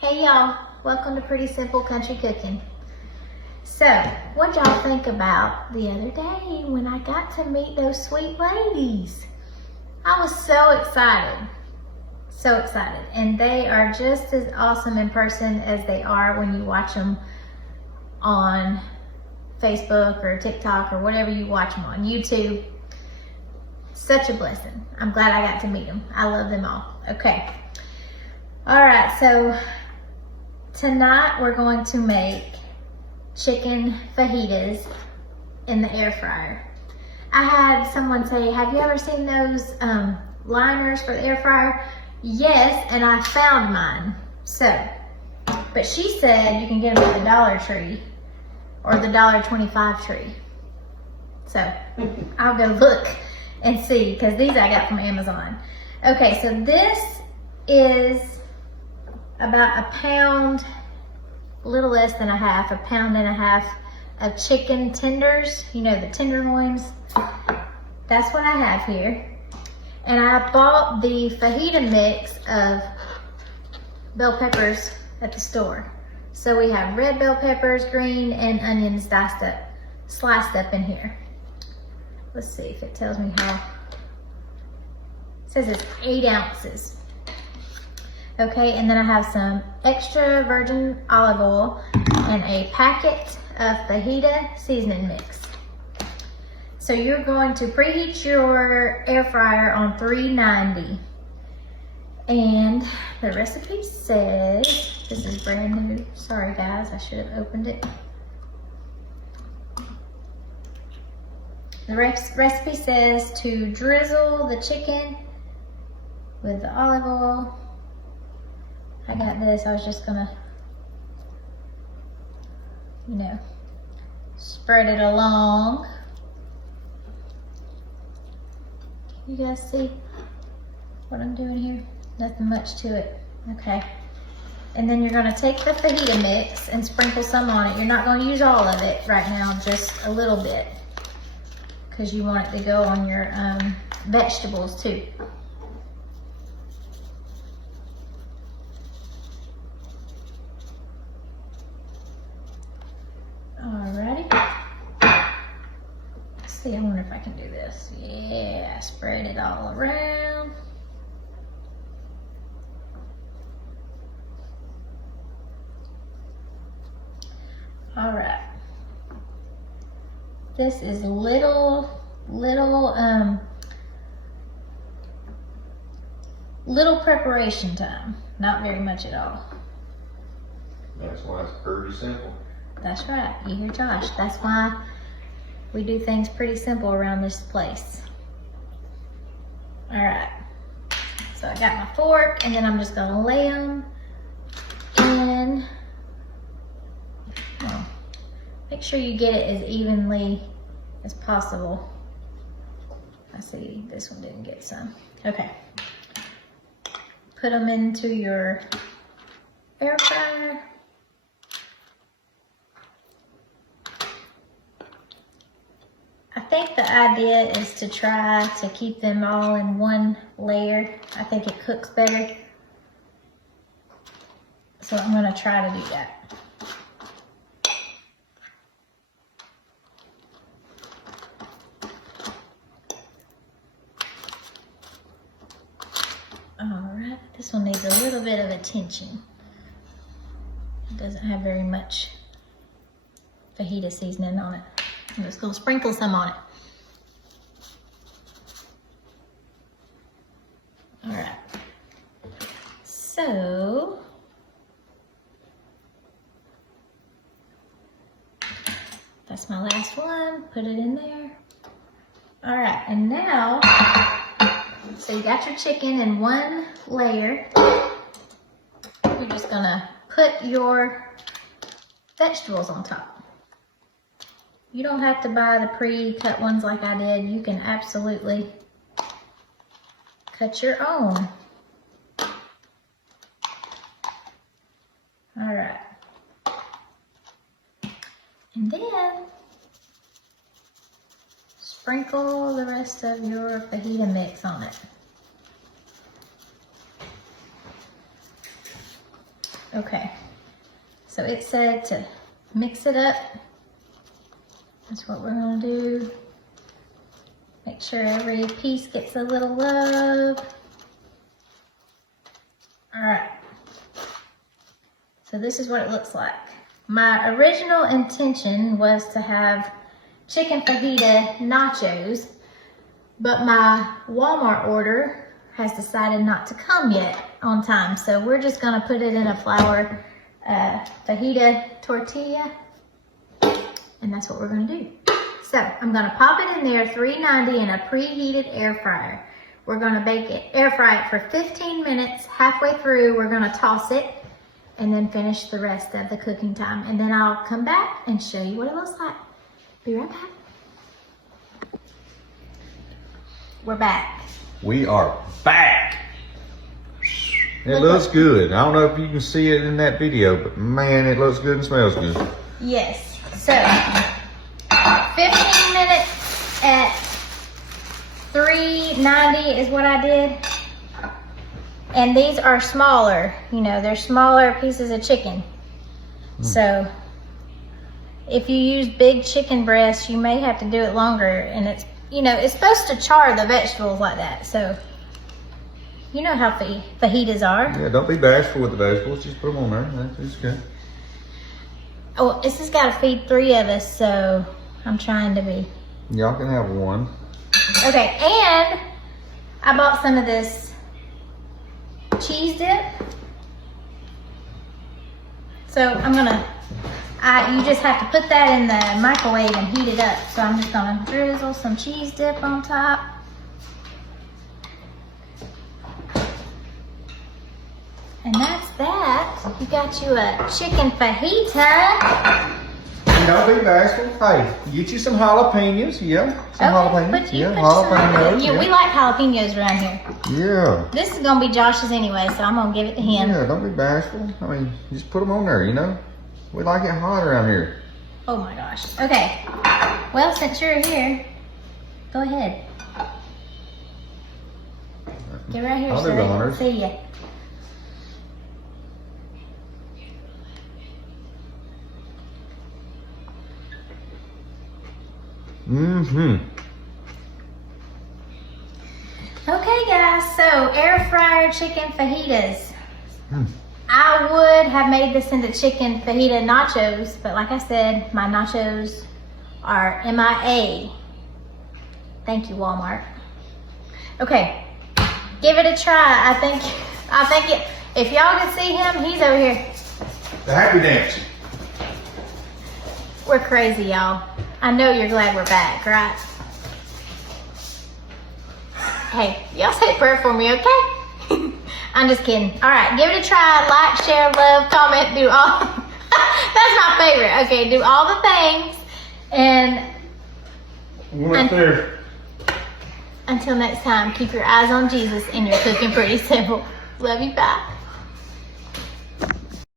Hey y'all, welcome to Pretty Simple Country Cooking. So, what y'all think about the other day when I got to meet those sweet ladies? I was so excited, and they are just as awesome in person as they are when you watch them on Facebook or TikTok or whatever you watch them on, YouTube. Such a blessing. I'm glad I got to meet them. I love them all. Okay. All right, so tonight we're going to make chicken fajitas in the air fryer. I had someone say, have you ever seen those liners for the air fryer? Yes, and I found mine. So, but she said you can get them at the Dollar Tree or the $1.25 tree. So I'll go look and see, because these I got from Amazon. Okay, so this is about a pound, a little less than a half, a pound and a half of chicken tenders. You know, the tenderloins. That's what I have here. And I bought the fajita mix of bell peppers at the store. So we have red bell peppers, green, and onions sliced up in here. Let's see if it tells me how. It says it's 8 ounces. Okay, and then I have some extra virgin olive oil and a packet of fajita seasoning mix. So you're going to preheat your air fryer on 390. And the recipe says, this is brand new. Sorry guys, I should have opened it. The recipe says to drizzle the chicken with the olive oil. I got this, I was just gonna, you know, spread it along. You guys see what I'm doing here? Nothing much to it. Okay. And then you're gonna take the fajita mix and sprinkle some on it. You're not gonna use all of it right now, just a little bit, because you want it to go on your vegetables too. Alrighty. Let's see, I wonder if I can do this. Yeah, spread it all around. Alright. This is little preparation time. Not very much at all. That's why it's pretty simple. That's right, you hear Josh. That's why we do things pretty simple around this place. All right, so I got my fork, and then I'm just gonna lay them in. Well, make sure you get it as evenly as possible. I see this one didn't get some. Okay, put them into your air fryer. I think the idea is to try to keep them all in one layer. I think it cooks better. So I'm gonna try to do that. All right, this one needs a little bit of attention. It doesn't have very much fajita seasoning on it. I'm just gonna sprinkle some on it. All right. So, that's my last one. Put it in there. All right, and now, so you got your chicken in one layer. You're just gonna put your vegetables on top. You don't have to buy the pre-cut ones like I did. You can absolutely cut your own. All right. And then sprinkle the rest of your fajita mix on it. Okay. So it said to mix it up. That's what we're gonna do. Make sure every piece gets a little love. All right. So this is what it looks like. My original intention was to have chicken fajita nachos, but my Walmart order has decided not to come yet on time. So we're just gonna put it in a flour fajita tortilla, and that's what we're gonna do. So I'm gonna pop it in there 390 in a preheated air fryer. We're gonna bake it, air fry it for 15 minutes. Halfway through, we're gonna toss it and then finish the rest of the cooking time. And then I'll come back and show you what it looks like. Be right back. We're back. We are back. It looks good. I don't know if you can see it in that video, but man, it looks good and smells good. Yes. So 15 minutes at 390 is what I did. And these are smaller, you know, they're smaller pieces of chicken. So if you use big chicken breasts, you may have to do it longer. And it's, you know, it's supposed to char the vegetables like that. So you know how fajitas are. Yeah, don't be bashful with the vegetables. Just put them on there. That's good. Oh, this has got to feed 3 of us, so I'm trying to be. Y'all can have one. Okay, and I bought some of this cheese dip. So I'm gonna, you just have to put that in the microwave and heat it up. So I'm just gonna drizzle some cheese dip on top. And that's that. You got you a chicken fajita. Don't be bashful. Hey, get you some jalapenos. Yeah, some jalapenos. Yeah, jalapenos. Yeah, we like jalapenos around here. Yeah. This is gonna be Josh's anyway, so I'm gonna give it to him. Yeah, don't be bashful. I mean, just put them on there, you know? We like it hot around here. Oh my gosh. Okay. Well, since you're here, go ahead. Get right here I'll so do they the can honors. see you. Mm-hmm. Okay, guys. So, air fryer chicken fajitas. I would have made this into chicken fajita nachos, but like I said, my nachos are MIA. Thank you, Walmart. Okay, give it a try. I think it. If y'all can see him, he's over here. The happy dance. We're crazy, y'all. I know you're glad we're back, right? Hey, y'all say a prayer for me, okay? I'm just kidding. All right, give it a try. Like, share, love, comment, do all. That's my favorite. Okay, do all the things. And One up there. until next time, keep your eyes on Jesus and you're cooking pretty simple. Love you, bye.